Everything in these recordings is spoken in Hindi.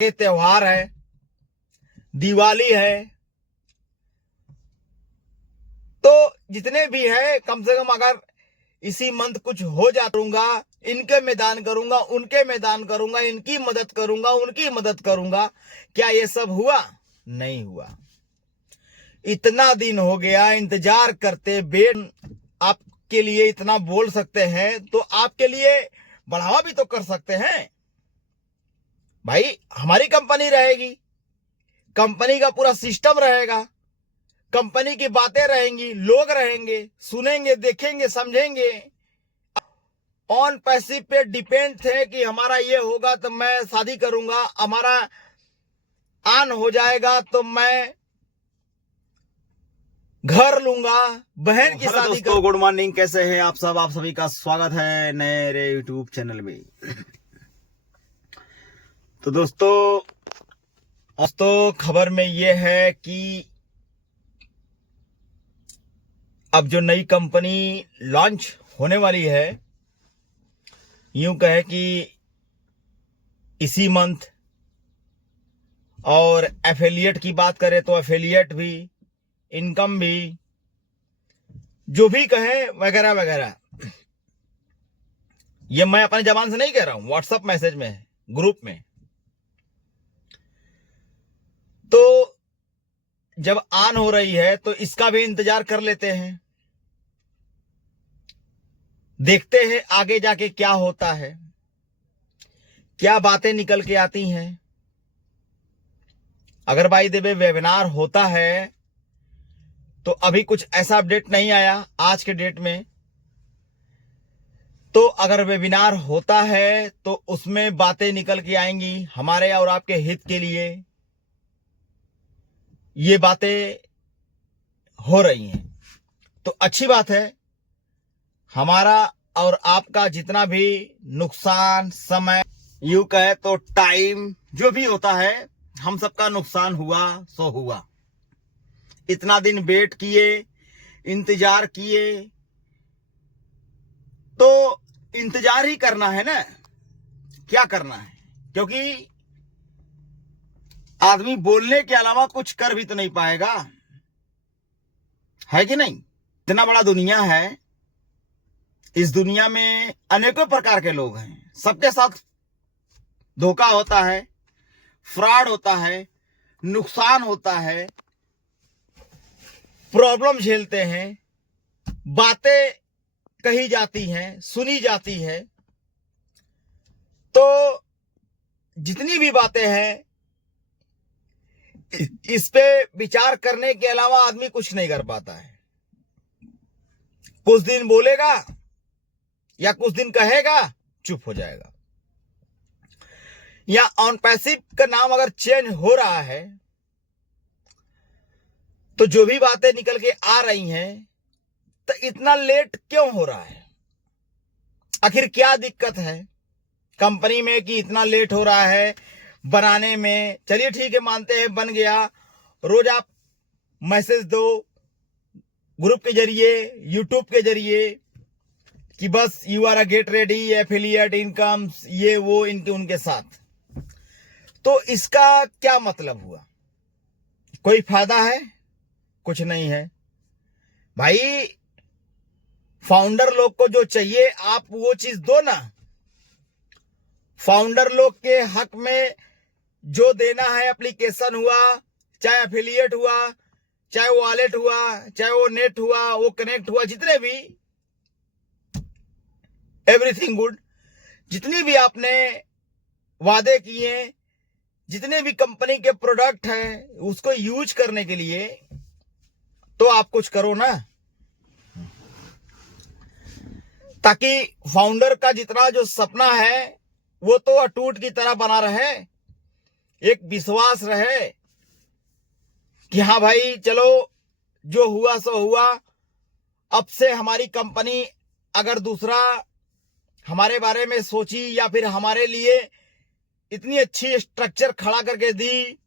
के त्योहार है, दिवाली है, तो जितने भी है कम से कम अगर इसी मंथ कुछ हो जाऊंगा, इनके में दान करूंगा, उनके में दान करूंगा, इनकी मदद करूंगा, उनकी मदद करूंगा। क्या ये सब हुआ? नहीं हुआ। इतना दिन हो गया इंतजार करते, बेट आपके लिए इतना बोल सकते हैं तो आपके लिए बढ़ावा भी तो कर सकते हैं। भाई हमारी कंपनी रहेगी, कंपनी का पूरा सिस्टम रहेगा, कंपनी की बातें रहेंगी, लोग रहेंगे, सुनेंगे, देखेंगे, समझेंगे। ऑन पैसे पे डिपेंड थे कि हमारा ये होगा तो मैं शादी करूंगा, हमारा ऑन हो जाएगा तो मैं घर लूंगा, बहन की शादी दोस्तों, गुड मॉर्निंग। कैसे हैं आप सब? आप सभी का स्वागत है नए यूट्यूब चैनल में। तो दोस्तों खबर में ये है कि अब जो नई कंपनी लॉन्च होने वाली है, यूं कहे कि इसी मंथ, और एफिलिएट की बात करें तो एफिलिएट भी, इनकम भी, जो भी कहें वगैरह वगैरह। ये मैं अपने जबान से नहीं कह रहा हूं, व्हाट्सएप मैसेज में है, ग्रुप में। तो जब ऑन हो रही है तो इसका भी इंतजार कर लेते हैं, देखते हैं आगे जाके क्या होता है, क्या बातें निकल के आती हैं। अगर भाई देवे वेबिनार होता है तो अभी कुछ ऐसा अपडेट नहीं आया आज के डेट में, तो अगर वेबिनार होता है तो उसमें बातें निकल के आएंगी हमारे और आपके हित के लिए। ये बातें हो रही हैं तो अच्छी बात है। हमारा और आपका जितना भी नुकसान, समय, यूं कहे तो टाइम, जो भी होता है, हम सबका नुकसान हुआ सो हुआ। इतना दिन वेट किए, इंतजार किए, तो इंतजार ही करना है ना, क्या करना है? क्योंकि आदमी बोलने के अलावा कुछ कर भी तो नहीं पाएगा, है कि नहीं? इतना बड़ा दुनिया है, इस दुनिया में अनेकों प्रकार के लोग हैं, सबके साथ धोखा होता है, फ्रॉड होता है, नुकसान होता है, प्रॉब्लम झेलते हैं, बातें कही जाती हैं, सुनी जाती है। तो जितनी भी बातें हैं, इस पे विचार करने के अलावा आदमी कुछ नहीं कर पाता है। कुछ दिन बोलेगा या कुछ दिन कहेगा, चुप हो जाएगा। या ऑन पैसिव का नाम अगर चेंज हो रहा है तो जो भी बातें निकल के आ रही हैं, तो इतना लेट क्यों हो रहा है? आखिर क्या दिक्कत है कंपनी में कि इतना लेट हो रहा है बनाने में? चलिए ठीक है, मानते हैं बन गया, रोज आप मैसेज दो ग्रुप के जरिए, यूट्यूब के जरिए कि बस you are get ready, affiliate incomes, ये वो, इनके उनके साथ। तो इसका क्या मतलब हुआ? कोई फायदा है? कुछ नहीं है भाई। फाउंडर लोग को जो चाहिए आप वो चीज दो ना। फाउंडर लोग के हक में जो देना है, एप्लीकेशन हुआ, चाहे एफिलिएट हुआ, चाहे वो वॉलेट हुआ, चाहे वो नेट हुआ, वो कनेक्ट हुआ, जितने भी, एवरीथिंग गुड, जितनी भी आपने वादे किए, जितने भी कंपनी के प्रोडक्ट हैं, उसको यूज करने के लिए तो आप कुछ करो ना, ताकि फाउंडर का जितना जो सपना है वो तो अटूट की तरह बना रहे, एक विश्वास रहे कि हाँ भाई चलो, जो हुआ सो हुआ। अब से हमारी कंपनी अगर दूसरा हमारे बारे में सोची या फिर हमारे लिए इतनी अच्छी स्ट्रक्चर खड़ा करके दी,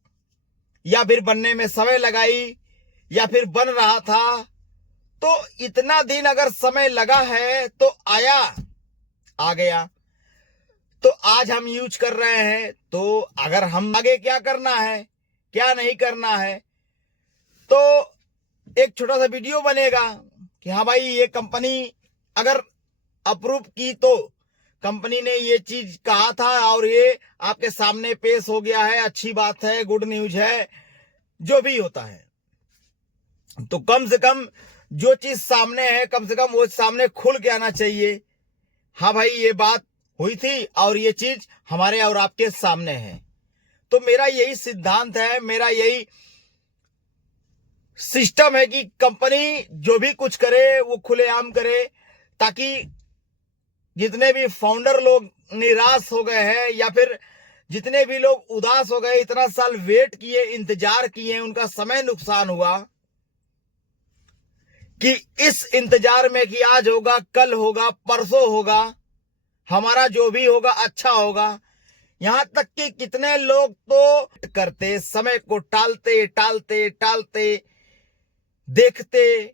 या फिर बनने में समय लगाई, या फिर बन रहा था, तो इतना दिन अगर समय लगा है तो आया, आ गया। तो आज हम यूज कर रहे हैं। तो अगर हम आगे क्या करना है, क्या नहीं करना है, तो एक छोटा सा वीडियो बनेगा कि हाँ भाई ये कंपनी अगर अप्रूव की तो कंपनी ने ये चीज कहा था और ये आपके सामने पेश हो गया है, अच्छी बात है, गुड न्यूज है, जो भी होता है। तो कम से कम जो चीज सामने है, कम से कम वो सामने खुल के आना चाहिए। हाँ भाई ये बात हुई थी और ये चीज हमारे और आपके सामने है। तो मेरा यही सिद्धांत है, मेरा यही सिस्टम है कि कंपनी जो भी कुछ करे वो खुलेआम करे, ताकि जितने भी फाउंडर लोग निराश हो गए हैं या फिर जितने भी लोग उदास हो गए, इतना साल वेट किए, इंतजार किए, उनका समय नुकसान हुआ कि इस इंतजार में कि आज होगा, कल होगा, परसों होगा, हमारा जो भी होगा अच्छा होगा। यहां तक कि कितने लोग तो करते, समय को टालते टालते टालते देखते,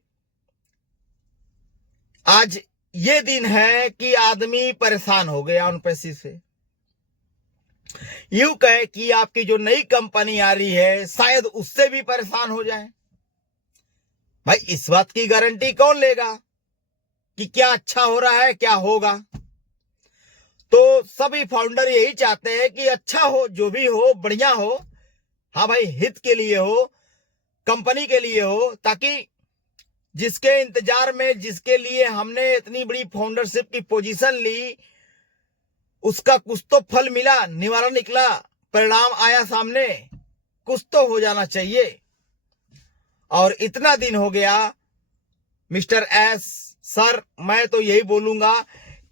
आज ये दिन है कि आदमी परेशान हो गया उन पैसे से। यूं कहे कि आपकी जो नई कंपनी आ रही है शायद उससे भी परेशान हो जाए। भाई इस बात की गारंटी कौन लेगा कि क्या अच्छा हो रहा है, क्या होगा। तो सभी फाउंडर यही चाहते हैं कि अच्छा हो, जो भी हो बढ़िया हो, हाँ भाई हित के लिए हो, कंपनी के लिए हो, ताकि जिसके इंतजार में, जिसके लिए हमने इतनी बड़ी फाउंडरशिप की पोजीशन ली, उसका कुछ तो फल मिला, निवारण निकला, परिणाम आया सामने, कुछ तो हो जाना चाहिए। और इतना दिन हो गया मिस्टर एस सर, मैं तो यही बोलूंगा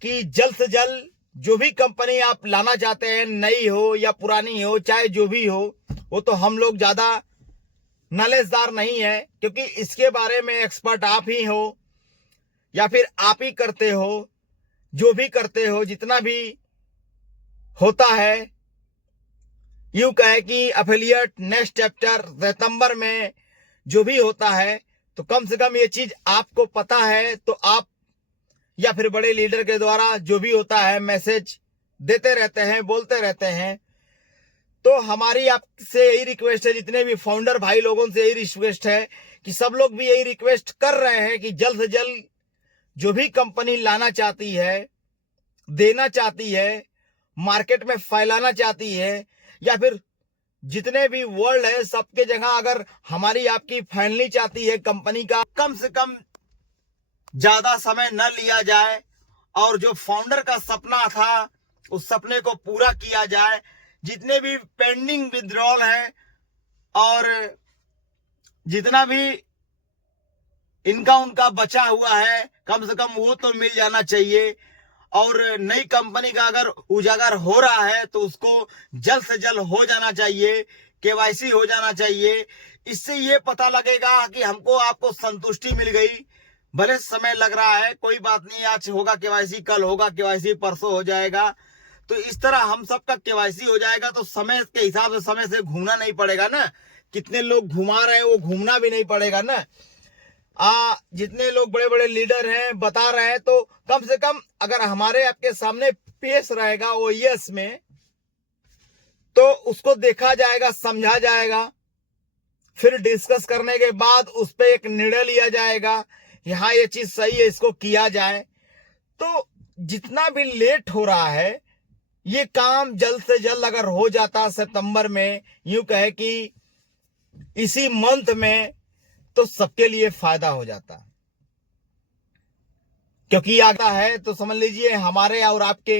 कि जल्द से जल्द जो भी कंपनी आप लाना चाहते हैं, नई हो या पुरानी हो, चाहे जो भी हो, वो तो हम लोग ज्यादा नॉलेजदार नहीं है, क्योंकि इसके बारे में एक्सपर्ट आप ही हो या फिर आप ही करते हो, जो भी करते हो, जितना भी होता है। यूं कहे कि एफिलिएट नेक्स्ट चैप्टर सितंबर में जो भी होता है, तो कम से कम ये चीज आपको पता है, तो आप या फिर बड़े लीडर के द्वारा जो भी होता है मैसेज देते रहते हैं, बोलते रहते हैं। तो हमारी आपसे यही रिक्वेस्ट है, जितने भी फाउंडर भाई लोगों से यही रिक्वेस्ट है कि सब लोग भी यही रिक्वेस्ट कर रहे हैं कि जल्द से जल्द जो भी कंपनी लाना चाहती है, देना चाहती है, मार्केट में फैलाना चाहती है, या फिर जितने भी वर्ल्ड है सबके जगह अगर हमारी आपकी फैलनी चाहती है कंपनी का, कम से कम ज्यादा समय न लिया जाए और जो फाउंडर का सपना था उस सपने को पूरा किया जाए। जितने भी पेंडिंग विड्रॉल है और जितना भी इनका उनका बचा हुआ है, कम से कम वो तो मिल जाना चाहिए। और नई कंपनी का अगर उजागर हो रहा है तो उसको जल्द से जल्द हो जाना चाहिए, केवाईसी हो जाना चाहिए। इससे ये पता लगेगा कि हमको आपको संतुष्टि मिल गई। भले समय लग रहा है, कोई बात नहीं, आज होगा केवाईसी, कल होगा केवाईसी, परसों हो जाएगा। तो इस तरह हम सबका केवाईसी हो जाएगा तो समय के हिसाब से, समय से घूमना नहीं पड़ेगा ना। कितने लोग घुमा रहे हैं वो घूमना भी नहीं पड़ेगा ना। जितने लोग बड़े बड़े लीडर हैं बता रहे हैं, तो कम से कम अगर हमारे आपके सामने पेश रहेगा ओएस में, तो उसको देखा जाएगा, समझा जाएगा, फिर डिस्कस करने के बाद उस पर एक निर्णय लिया जाएगा कि हाँ ये चीज सही है, इसको किया जाए। तो जितना भी लेट हो रहा है, ये काम जल्द से जल्द अगर हो जाता सितंबर में, यूं कहे कि इसी मंथ में, तो सबके लिए फायदा हो जाता। क्योंकि आता है तो समझ लीजिए हमारे और आपके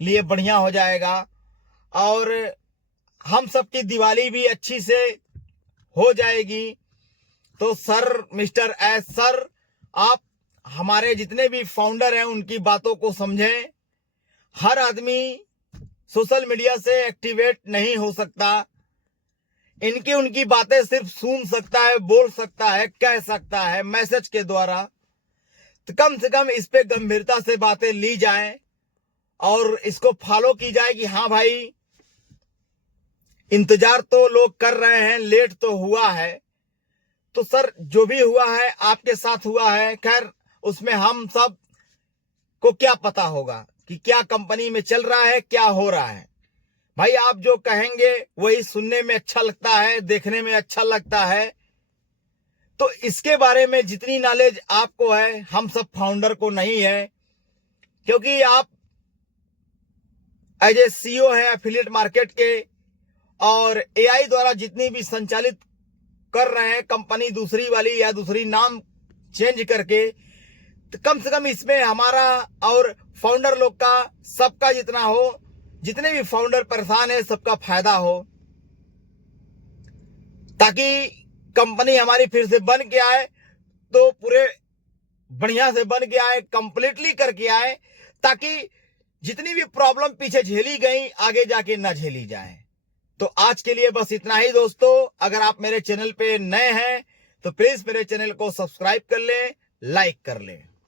लिए बढ़िया हो जाएगा और हम सबकी दिवाली भी अच्छी से हो जाएगी। तो सर, मिस्टर एस सर, आप हमारे जितने भी फाउंडर हैं उनकी बातों को समझें। हर आदमी सोशल मीडिया से एक्टिवेट नहीं हो सकता, इनकी उनकी बातें सिर्फ सुन सकता है, बोल सकता है, कह सकता है मैसेज के द्वारा। तो कम से कम इस पे गंभीरता से बातें ली जाएं और इसको फॉलो की जाए कि हाँ भाई इंतजार तो लोग कर रहे हैं, लेट तो हुआ है। तो सर जो भी हुआ है आपके साथ हुआ है, खैर उसमें हम सब को क्या पता होगा, कि क्या कंपनी में चल रहा है, क्या हो रहा है। भाई आप जो कहेंगे वही सुनने में अच्छा लगता है, देखने में अच्छा लगता है। तो इसके बारे में जितनी नॉलेज आपको है, हम सब फाउंडर को नहीं है, क्योंकि आप एज ए सीईओ है एफिलिएट मार्केट के, और एआई द्वारा जितनी भी संचालित कर रहे हैं कंपनी दूसरी वाली या दूसरी नाम चेंज करके, तो कम से कम इसमें हमारा और फाउंडर लोग का, सबका जितना हो, जितने भी फाउंडर परेशान है, सबका फायदा हो, ताकि कंपनी हमारी फिर से बन के आए तो पूरे बढ़िया से बन के आए, कंप्लीटली करके आए, ताकि जितनी भी प्रॉब्लम पीछे झेली गई आगे जाके ना झेली जाए। तो आज के लिए बस इतना ही दोस्तों। अगर आप मेरे चैनल पे नए हैं तो प्लीज मेरे चैनल को सब्सक्राइब कर लें, लाइक कर लें।